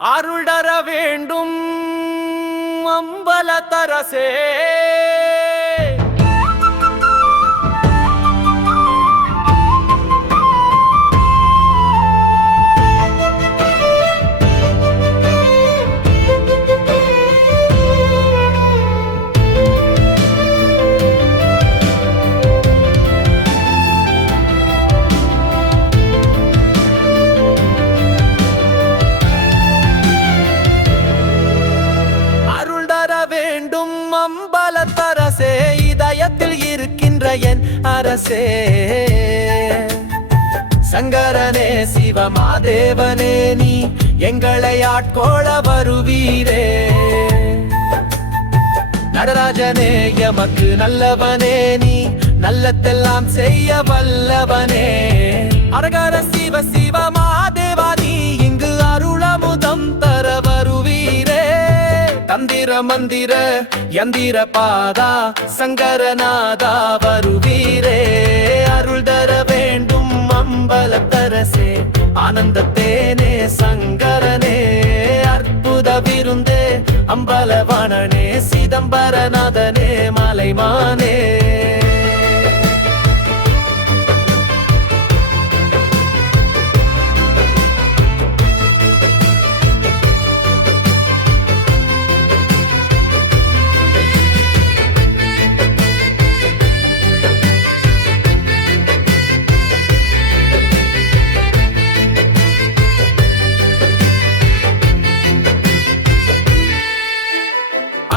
அருள்தர வேண்டும் அம்பலத்தரசே. அம்பலத்தரசே, இதயத்தில் இருக்கின்ற என் அரசே, சங்கரனே சிவமாதேவனே, நீ எங்களை ஆட்கொள வருவீரே. நடராஜனே எமக்கு நல்லவனே, நீ நல்லதெல்லாம் செய்ய வல்லவனே. அரகர சிவ சிவமாதேவா, நீ இங்கு அருளமுதம் தர வருவீரே. தந்திர மந்திர யந்திர பாதா சங்கரநாதா வருவீரே. அருள் தர வேண்டும் அம்பலத்தரசே, ஆனந்தத்தேனே சங்கரனே, அற்புத விருந்தே அம்பலவாணனே, சிதம்பரநாதனே மலைமானே.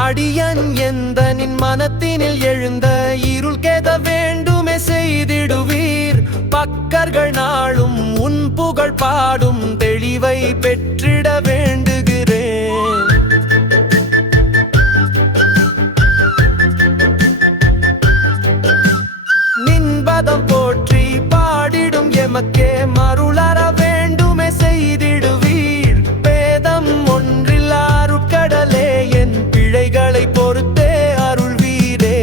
அடியன் எந்தனின் மனத்தினில் எழுந்த இருள் கேத வேண்டுமே செய்திடுவீர். பக்கர்கள் நாளும் உன் புகழ் பாடும் தெளிவை பெற்றிட வேண்டுகிறேன். நின்பதம் போற்றி பாடிடும் எமக்கே மருளற வேண்டுமே செய்திடுவீர். பேதம் ஒன்றில் அருட்கடலே, என் பிழைகளை பொறுத்தே அருள்வீரே.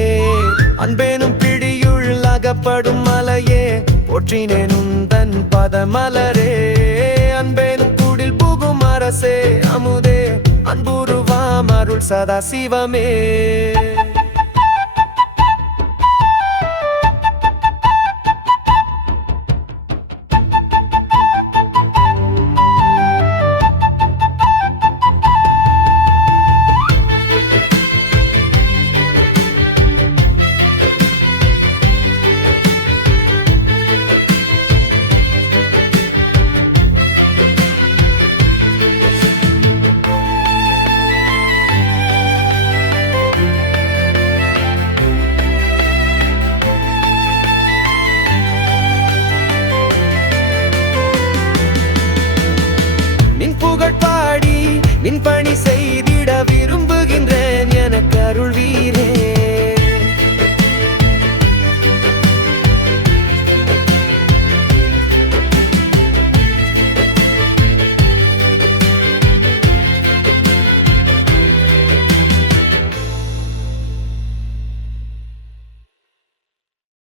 அன்பேனும் பிடியுள் அகப்படும் மலையே, போற்றினேன் உந்தன் பதமலரே. அன்பேனும் கூடில் புகும் அரசே, அமுதே அன்புருவாம் அருள் சதா சிவமே.